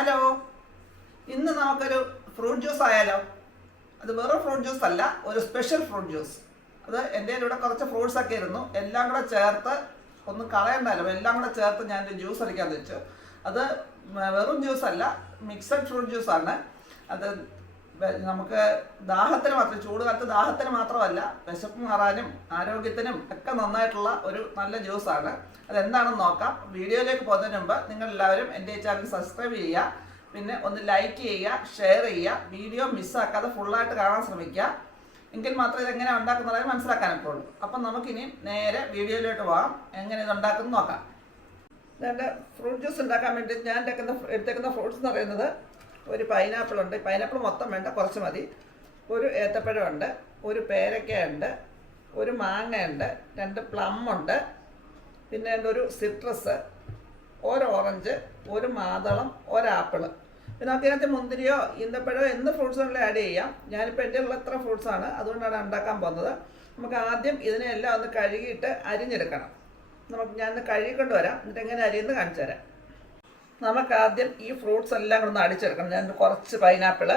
Hello, ഇന്ന് നമുക്കൊരു fruit juice ആയാലോ? അത് വേറെ ഫ്രൂട്ട് ജ്യൂസ് അല്ല, ഒരു സ്പെഷ്യൽ ഫ്രൂട്ട് ജ്യൂസ്. അത് എൻ്റെ ഇവിടെ കുറച്ച് ഫ്രൂട്ട്സ് ഒക്കെ ഇരുന്നു, എല്ലാം കൂടെ ചേർത്ത് ഒന്നും കളയണ്ടല്ലോ, എല്ലാം കൂടെ ചേർത്ത് ഞാനൊരു ജ്യൂസ് അടിക്കാമെന്ന് വെച്ചു. അത് വെറും ജ്യൂസ് അല്ല, മിക്സഡ് ഫ്രൂട്ട് ജ്യൂസാണ്. അത് നമുക്ക് ദാഹത്തിന് മാത്രം, ചൂട് കാലത്ത് ദാഹത്തിന് മാത്രമല്ല, വിശപ്പ് മാറാനും ആരോഗ്യത്തിനും ഒക്കെ നന്നായിട്ടുള്ള ഒരു നല്ല ജ്യൂസാണ്. അതെന്താണെന്ന് നോക്കാം. വീഡിയോയിലേക്ക് പോകുന്നതിന് മുമ്പ് നിങ്ങളെല്ലാവരും എൻ്റെ ഈ ചാനൽ സബ്സ്ക്രൈബ് ചെയ്യുക, പിന്നെ ഒന്ന് ലൈക്ക് ചെയ്യുക, ഷെയർ ചെയ്യുക, വീഡിയോ മിസ്സാക്കാതെ ഫുള്ളായിട്ട് കാണാൻ ശ്രമിക്കുക. എങ്കിൽ മാത്രമേ ഇതെങ്ങനെ ഉണ്ടാക്കുന്നത് മനസ്സിലാക്കാനൊക്കെ ഉള്ളൂ. അപ്പം നമുക്കിനി നേരെ വീഡിയോയിലോട്ട് പോകാം. എങ്ങനെ ഇത് ഉണ്ടാക്കുന്നത് നോക്കാം. എൻ്റെ ഫ്രൂട്ട് ജ്യൂസ് ഉണ്ടാക്കാൻ വേണ്ടി ഞാൻ എടുത്തേക്കുന്ന ഫ്രൂട്ട്സ് എന്ന് പറയുന്നത്, ഒരു പൈനാപ്പിൾ ഉണ്ട്. പൈനാപ്പിൾ മൊത്തം വേണ്ട, കുറച്ച് മതി. ഒരു ഏത്തപ്പഴമുണ്ട്, ഒരു പേരക്കയുണ്ട്, ഒരു മാങ്ങയുണ്ട്, 2 പ്ലം ഉണ്ട്, പിന്നെ ഒരു സിട്രസ്, ഒരു ഓറഞ്ച്, ഒരു മാതളം, ഒരാപ്പിള്. പിന്നെ അതിനകത്ത് മുന്തിരിയോ ഈന്തപ്പഴമോ എന്ത് ഫ്രൂട്ട്സ് വേണമെങ്കിലും ആഡ് ചെയ്യാം. ഞാനിപ്പോൾ എൻ്റെ ഉള്ള എത്ര ഫ്രൂട്ട്സാണ്, അതുകൊണ്ടാണ് ഉണ്ടാക്കാൻ പോകുന്നത്. നമുക്ക് ആദ്യം ഇതിനെല്ലാം ഒന്ന് കഴുകിയിട്ട് അരിഞ്ഞെടുക്കണം. ഞാൻ കഴുകിക്കൊണ്ട് വരാം, എന്നിട്ട് എങ്ങനെ അരിയെന്ന് കാണിച്ചു തരാം. നമുക്കാദ്യം ഈ ഫ്രൂട്ട്സ് എല്ലാം കൂടെ ഒന്ന് അടിച്ചെടുക്കണം. ഞാൻ കുറച്ച് പൈനാപ്പിള്,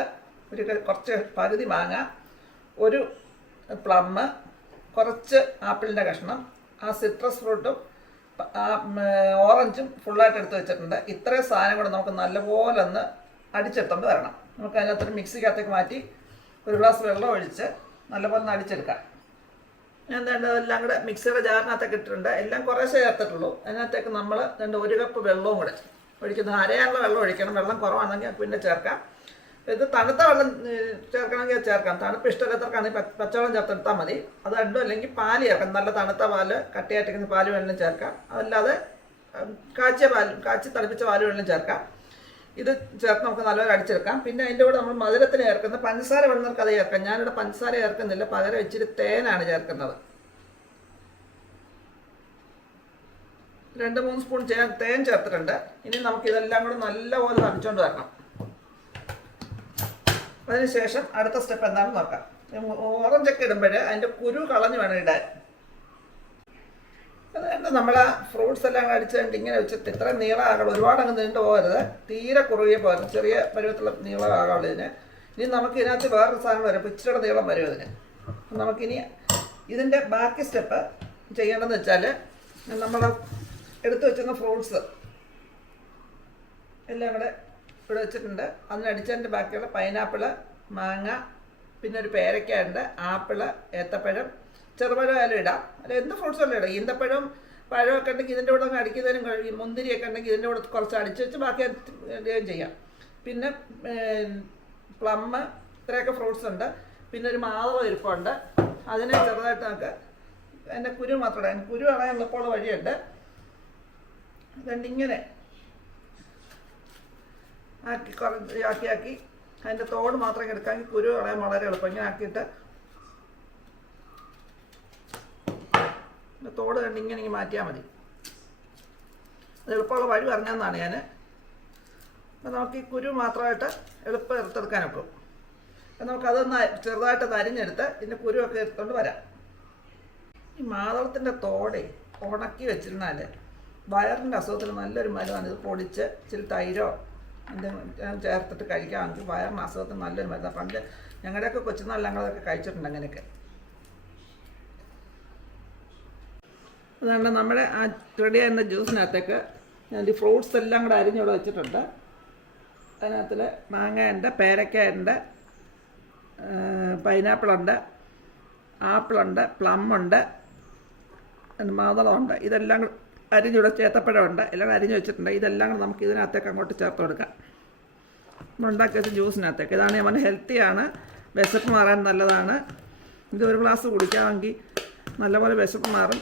കുറച്ച് പകുതി മാങ്ങ, ഒരു പ്ലം, കുറച്ച് ആപ്പിളിൻ്റെ കഷ്ണം, ആ സിട്രസ് ഫ്രൂട്ടും ഓറഞ്ചും ഫുള്ളായിട്ട് എടുത്ത് വെച്ചിട്ടുണ്ട്. ഇത്രയും സാധനം കൂടെ നമുക്ക് നല്ലപോലെ ഒന്ന് അടിച്ചെടുത്തോണ്ട് വരണം. നമുക്ക് അതിനകത്തൊരു മിക്സിക്കകത്തേക്ക് മാറ്റി ഒരു ഗ്ലാസ് വെള്ളം ഒഴിച്ച് നല്ലപോലെ ഒന്ന് അടിച്ചെടുക്കാം. ഞാൻ അതെല്ലാം കൂടെ മിക്സിയുടെ ജാറിനകത്തൊക്കെ ഇട്ടിട്ടുണ്ട്. എല്ലാം കുറേശ്ശേ ചേർത്തിട്ടുള്ളൂ. അതിനകത്തേക്ക് നമ്മൾ 1 കപ്പ് വെള്ളവും കൂടെ ഒഴിക്കുന്നത്. അരയാനുള്ള വെള്ളം ഒഴിക്കണം. വെള്ളം കുറവാണെങ്കിൽ പിന്നെ ചേർക്കാം. ഇത് തണുത്ത വെള്ളം ചേർക്കണമെങ്കിൽ ചേർക്കാം. തണുപ്പ് ഇഷ്ടമില്ലാത്തവർക്കാണെങ്കിൽ പച്ചവെള്ളം ചേർത്തെടുത്താൽ മതി. അത് രണ്ടും അല്ലെങ്കിൽ പാല് ചേർക്കാം. നല്ല തണുത്ത പാല്, കട്ടിയായിട്ടിരിക്കുന്ന പാല് വേണമെങ്കിലും ചേർക്കാം. അതല്ലാതെ കാച്ചി തിളപ്പിച്ച പാല് വേണമെങ്കിലും ചേർക്കാം. ഇത് ചേർത്ത് നമുക്ക് നല്ലപോലെ അടിച്ചെടുക്കാം. പിന്നെ അതിൻ്റെ കൂടെ നമ്മൾ മധുരത്തിന് ചേർക്കുന്ന പഞ്ചസാര വേണമെന്നവർക്ക് അത് ചേർക്കാം. ഞാനിവിടെ പഞ്ചസാര ചേർക്കുന്നില്ല, പകരം ഇച്ചിരി തേനാണ് ചേർക്കുന്നത്. 2-3 സ്പൂൺ തേൻ ചേർത്തിട്ടുണ്ട്. ഇനി നമുക്ക് ഇതെല്ലാം കൂടെ നല്ലപോലെ അടിച്ചുകൊണ്ട് വരണം. അതിനുശേഷം അടുത്ത സ്റ്റെപ്പ് എന്താണെന്ന് നോക്കാം. ഓറഞ്ചൊക്കെ ഇടുമ്പോൾ അതിൻ്റെ കുരു കളഞ്ഞ് വേണം ഇടാൻ. അതുകൊണ്ട് നമ്മൾ ആ ഫ്രൂട്ട്സ് എല്ലാം അടിച്ചുകൊണ്ട് ഇങ്ങനെ വെച്ചിട്ട് ഇത്ര നീളമാകണം. ഒരുപാട് അങ്ങ് നീണ്ടു പോകരുത്, തീരെ കുറുകിയ പോകരുത്, ചെറിയ പരുവത്തുള്ള നീളമാകാവുള്ളൂ ഇതിന്. ഇനി നമുക്ക് ഇതിനകത്ത് വേറൊരു സാധനം വരും, ഇച്ചിരിയുടെ നീളം വരും ഇതിന്. നമുക്കിനി ഇതിൻ്റെ ബാക്കി സ്റ്റെപ്പ് ചെയ്യേണ്ടതെന്ന് വെച്ചാൽ, നമ്മൾ എടുത്തു വെച്ചിരുന്ന ഫ്രൂട്ട്സ് എല്ലാം കൂടെ ഇവിടെ വെച്ചിട്ടുണ്ട്. അതിനടിച്ചതിൻ്റെ ബാക്കിയുള്ള പൈനാപ്പിള്, മാങ്ങ, പിന്നെ ഒരു പേരക്കയുണ്ട്, ആപ്പിള്, ഏത്തപ്പഴം, ചെറുപഴം ആയാലും ഇടാം. അല്ല എന്ത് ഫ്രൂട്ട്സ് എല്ലാം ഇടാം. ഈന്തപ്പഴവും പഴമൊക്കെ ഉണ്ടെങ്കിൽ ഇതിൻ്റെ കൂടെ അടിക്കുന്നതിനും കഴിയും. മുന്തിരിയൊക്കെ ഉണ്ടെങ്കിൽ ഇതിൻ്റെ കൂടെ കുറച്ച് അടിച്ച് വെച്ച് ബാക്കി ഇടുകയും ചെയ്യാം. പിന്നെ പ്ലം, ഇത്രയൊക്കെ ഫ്രൂട്ട്സ് ഉണ്ട്. പിന്നെ ഒരു മാതളം ഇരിപ്പുണ്ട്. അതിനെ ചെറുതായിട്ട് നമുക്ക് അതിൻ്റെ കുരു മാത്രം ഇടാം. കുരു കളയാൻ എളുപ്പമുള്ള വഴിയുണ്ട്. രണ്ടിങ്ങനെ ആക്കി അതിൻ്റെ തോട് മാത്രം എടുക്കാമെങ്കിൽ കുരു കളയാൻ വളരെ എളുപ്പം. ഇങ്ങനെ ആക്കിയിട്ട് തോട് കണ്ടിങ്ങനെ മാറ്റിയാൽ മതി. അത് എളുപ്പമുള്ള വഴി പറഞ്ഞതെന്നാണ് ഞാൻ. അപ്പോൾ നമുക്ക് ഈ കുരു മാത്രമായിട്ട് എളുപ്പം എടുത്തെടുക്കാൻ ഒക്കും. അപ്പം നമുക്കതൊന്ന് ചെറുതായിട്ട് അരിഞ്ഞെടുത്ത് ഇതിൻ്റെ കുരുവൊക്കെ എടുത്തുകൊണ്ട് വരാം. ഈ മാതളത്തിൻ്റെ തോടെ ഉണക്കി വെച്ചിരുന്നാൽ വയറിൻ്റെ അസുഖത്തിന് നല്ലൊരു മരുന്നാണ്. ഇത് പൊടിച്ച് ഇച്ചിരി തൈരോ എന്തെങ്കിലും ചേർത്തിട്ട് കഴിക്കാമെങ്കിൽ വയറിന് അസുഖത്തിന് നല്ലൊരു മരുന്നാണ്. പണ്ട് ഞങ്ങളുടെയൊക്കെ കൊച്ചുനാളിൽ ഞങ്ങളതൊക്കെ കഴിച്ചിട്ടുണ്ട് അങ്ങനെയൊക്കെ. അതുകൊണ്ട് നമ്മുടെ ആ റെഡി ആയിരുന്ന ജ്യൂസിനകത്തേക്ക് ഞാൻ ഈ ഫ്രൂട്ട്സ് എല്ലാം കൂടെ അരിഞ്ഞിവിടെ വെച്ചിട്ടുണ്ട്. അതിനകത്തിൽ മാങ്ങയുണ്ട്, പേരക്കയുണ്ട്, പൈനാപ്പിളുണ്ട്, ആപ്പിളുണ്ട്, പ്ലമ്മുണ്ട്, മാതളമുണ്ട്. ഇതെല്ലാം കൂടെ അരിഞ്ഞിവിടെ, ചേത്തപ്പഴമുണ്ട്, എല്ലാം അരിഞ്ഞ് വെച്ചിട്ടുണ്ട്. ഇതെല്ലാം കൂടെ നമുക്ക് ഇതിനകത്തേക്ക് അങ്ങോട്ട് ചേർത്ത് കൊടുക്കാം. നമ്മൾ ഉണ്ടാക്കി വെച്ച ജ്യൂസിനകത്തേക്ക്. ഇതാണ് ഞാൻ പറഞ്ഞത്, ഹെൽത്തിയാണ്, വിശപ്പ് മാറാൻ നല്ലതാണ്. ഇത് ഒരു ഗ്ലാസ് കുടിക്കാമെങ്കിൽ നല്ലപോലെ വിശപ്പ് മാറും,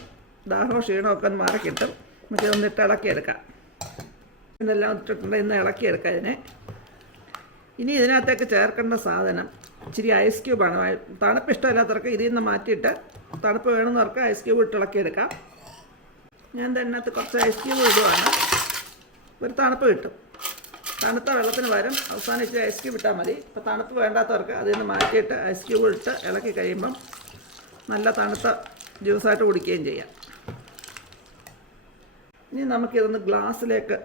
ദാഹവും ക്ഷീണമൊക്കെ ഒന്ന് മാറി കിട്ടും. നമുക്ക് ഇതൊന്നിട്ട് ഇളക്കിയെടുക്കാം. ഇതെല്ലാം ഇട്ടിട്ടുണ്ട്, ഇന്ന് ഇളക്കിയെടുക്കാം ഇതിനെ. ഇനി ഇതിനകത്തേക്ക് ചേർക്കേണ്ട സാധനം ഇച്ചിരി ഐസ് ക്യൂബാണ്. തണുപ്പ് ഇഷ്ടമില്ലാത്തവർക്ക് ഇതിൽ നിന്ന് മാറ്റിയിട്ട് തണുപ്പ് വേണമെന്നവർക്ക് ഐസ് ക്യൂബ് ഇട്ട് ഇളക്കിയെടുക്കാം. ഞാൻ ഇതിനകത്ത് കുറച്ച് ഐസ് ക്യൂബ് ഇടുവാണ്. ഒരു തണുപ്പ് കിട്ടും. തണുത്ത വെള്ളത്തിന് പകരം അവസാനം ഇച്ചിരി ഐസ് ക്യൂബ് ഇട്ടാൽ മതി. ഇപ്പോൾ തണുപ്പ് വേണ്ടാത്തവർക്ക് അതിൽ നിന്ന് മാറ്റിയിട്ട് ഐസ് ക്യൂബ് ഇട്ട് ഇളക്കി കഴിയുമ്പം നല്ല തണുത്ത ജ്യൂസായിട്ട് കുടിക്കുകയും ചെയ്യാം. ഇനി നമുക്കിതൊന്ന് ഗ്ലാസ്സിലേക്ക്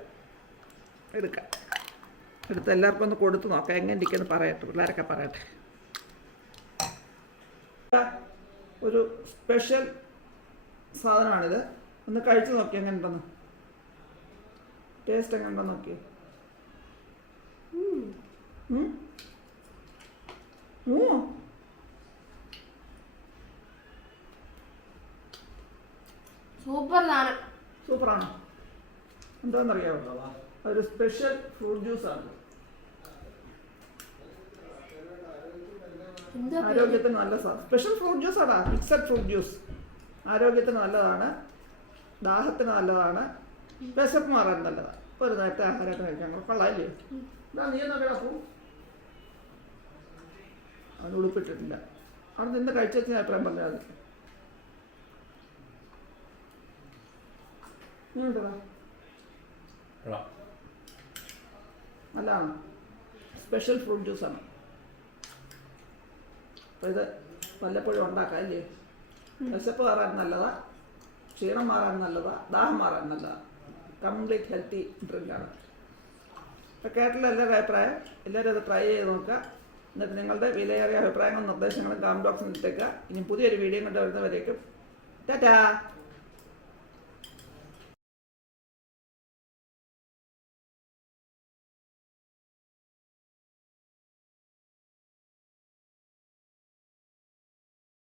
എടുക്കാം. എടുത്ത് എല്ലാവർക്കും ഒന്ന് കൊടുത്തു നോക്കാം എങ്ങനെ ഇരിക്കുന്നു പറയട്ടെ, പിള്ളേരൊക്കെ പറയട്ടെ. ഒരു സ്പെഷ്യൽ സാധനമാണിത്. ഒന്ന് കഴിച്ചു നോക്കി എങ്ങനെ ഉണ്ടെന്ന്, ടേസ്റ്റ് എങ്ങനെ ഉണ്ടെന്ന് നോക്കിയോ. സൂപ്പറാണോ? എന്താണെന്നറിയാമോ, ഒരു സ്പെഷ്യൽ ഫ്രൂട്ട് ജ്യൂസാണ്. ആരോഗ്യത്തിന് നല്ല സ്പെഷ്യൽ ഫ്രൂട്ട് ജ്യൂസാണ്. മിക്സഡ് ഫ്രൂട്ട് ജ്യൂസ് ആരോഗ്യത്തിന് നല്ലതാണ്, ദാഹത്തിന് നല്ലതാണ്, വിശപ്പ് മാറാൻ നല്ലതാണ്. ഒരു നേരത്തെ ആഹാരമൊക്കെ കഴിക്കാൻ കൊള്ളാമല്ലേ? നീ എന്നാ കിടപ്പൂ? അവൻ ഉടുപ്പിട്ടിട്ടില്ല. അവിടെ നിന്ന് കഴിച്ചു വെച്ചാൽ അഭിപ്രായം പറഞ്ഞാൽ മതി. നല്ലതാണ്, സ്പെഷ്യൽ ഫ്രൂട്ട് ജ്യൂസാണ്. അപ്പോൾ ഇത് വല്ലപ്പോഴും ഉണ്ടാക്കാം അല്ലേ? വിശപ്പ് മാറാൻ നല്ലതാണ്, ക്ഷീണം മാറാൻ നല്ലതാണ്, ദാഹം മാറാൻ നല്ലതാണ്. കംപ്ലീറ്റ് ഹെൽത്തി ഡ്രിങ്കാണ്. അപ്പോൾ കേട്ടില്ല എല്ലാവരുടെ അഭിപ്രായം. എല്ലാവരും അത് ട്രൈ ചെയ്ത് നോക്കുക. എന്നിട്ട് നിങ്ങളുടെ വിലയേറിയ അഭിപ്രായങ്ങളും നിർദ്ദേശങ്ങളും കമന്റ് ബോക്സിൽ ഇട്ടേക്കുക. ഇനി പുതിയൊരു വീഡിയോ കൊണ്ട് വരുന്നവരേക്കും ടാറ്റാ.